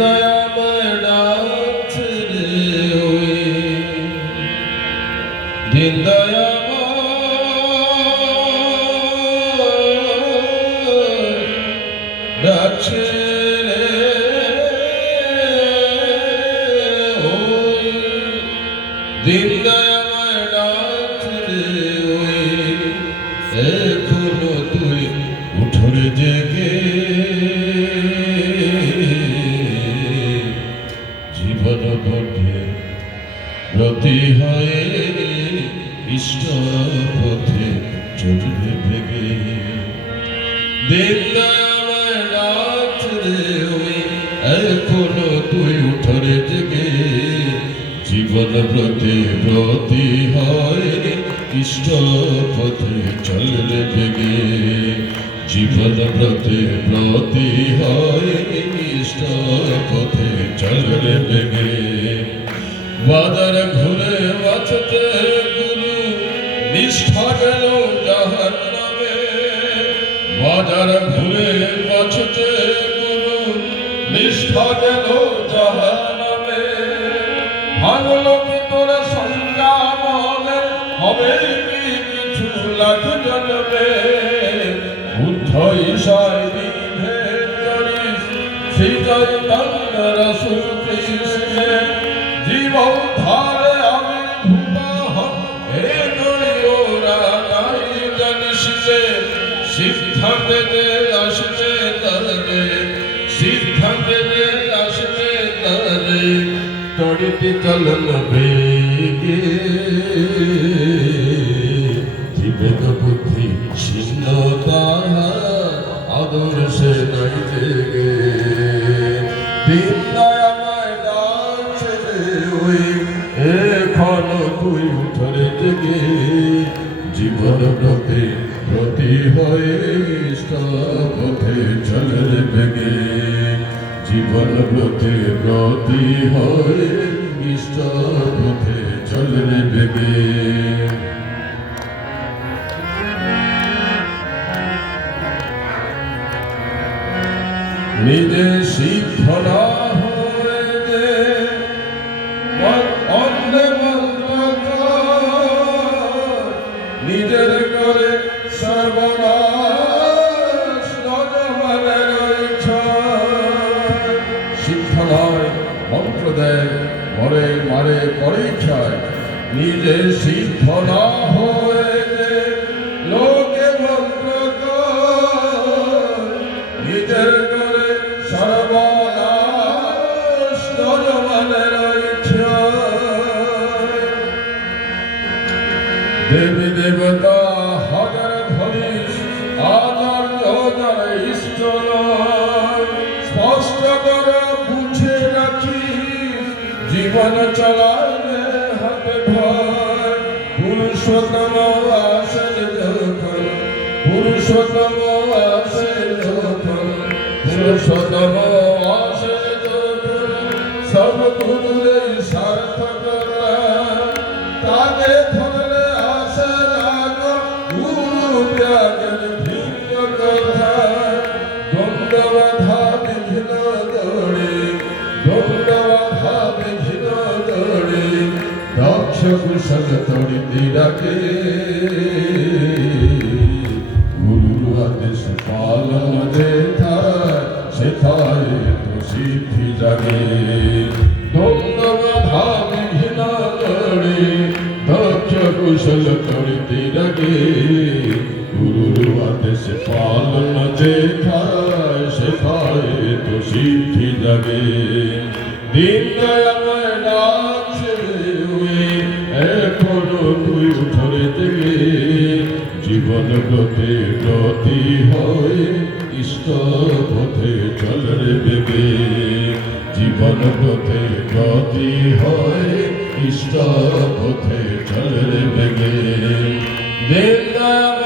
দয়াময় ডাকছে রে ওই দিন দয়াময় ডাকছে রে ওই দিন দয়াময় ডাকছে রে ওই এখনো তুই উঠরে জেগে জীবন পথে রতি হয়ে ইষ্ট পথে চলবে ভেগে দিন দয়াময় ডাকছে রে ওই এখনো তুই উঠরে জেগে জীবন প্রতি প্রতি হয় ইষ্ট পথে চললে ভেগে জীবন প্রতি প্রতি হয় ইষ্ট পথে চললে ভেগে বাজার ঘুরে বাঁচতে গুরু নিষ্ঠা গেল জাহান্নামে বাজার ঘুরে বাঁচতে গুরু নিষ্ঠা গেল জাহান্নামে ভাঙলো কি তোর সংজ্ঞা বলে হবে কি কিছু লাখ জন্মে বুদ্ধ ঈশায় বিভেদ করিস শ্রী চৈতন্য রসুল কৃষ্ণে জীবন ধারে আবির্ভূত হে নই ওরা নাই জানিস যে সিদ্ধান্তে যে আসবে তারে সিদ্ধান্তে যে আসবে তারে তড়িতে চলন বেগে বিবেক বুদ্ধি শূন্যতা আদর্শে নাই জেগে দিন দয়াময় ডাকছে রে ওই এখনো তুই উঠরে জেগে জীবন পথে প্রতি হয়ে ইষ্ট পথে চলরে বেগে জীবন পথে প্রতি হয়ে ইষ্ট পথে চলরে বেগে নিজে সিদ্ধ না হয়ে যে অন্য মন্ত্র নিজের করে সর্বনাশ নজমানের ইচ্ছা সিদ্ধ নয় মন্ত্র দেয় মরে মারে করে ইচ্ছায় নিজে সিদ্ধ না হয়ে যে লোকে মন্ত্র নিজের করে সর্বনাশ নজমানের ইচ্ছা দেবী দেবতা হাজার ধরিস আজার হাজার ইষ্ট স্পষ্ট করে বুঝে রাখিস জীবন চলালে হাতে ভয় পুরুষোত্তম আসেন যখন পুরুষোত্তম আসেন যখন পুরুষোত্তম আসেন যখন সব গুরুরে সার্থক তাকে ধরলে আসে রাগ গুরু ত্যাগের ভিন্ন কথা দ্বন্দ্ব বাধা বিঘ্ন দৌড়ে দ্বন্দ্ব বাধা বিঘ্ন দৌড়ে দক্ষ কুশল তড়িতে ডাকে গুরুর আদেশ পালন যেথায় সেথায় তো সিদ্ধি জাগে দ্বন্দ্ব বাধা বিঘ্ন দৌড়ে দক্ষ কুশল তড়িতে ডাকে গুরুর আদেশ পালন যেথায় সেথায় তো সিদ্ধি জাগে দিন দয়াময় ডাকছে রে এখনো তুই উঠরে জেগে জীবন পথে প্রতি হয়ে ইষ্ট পথে চলরে বেগে জীবন পথে প্রতি হয়ে ইষ্ট পথে চলরে বেগে দিন দয়াময়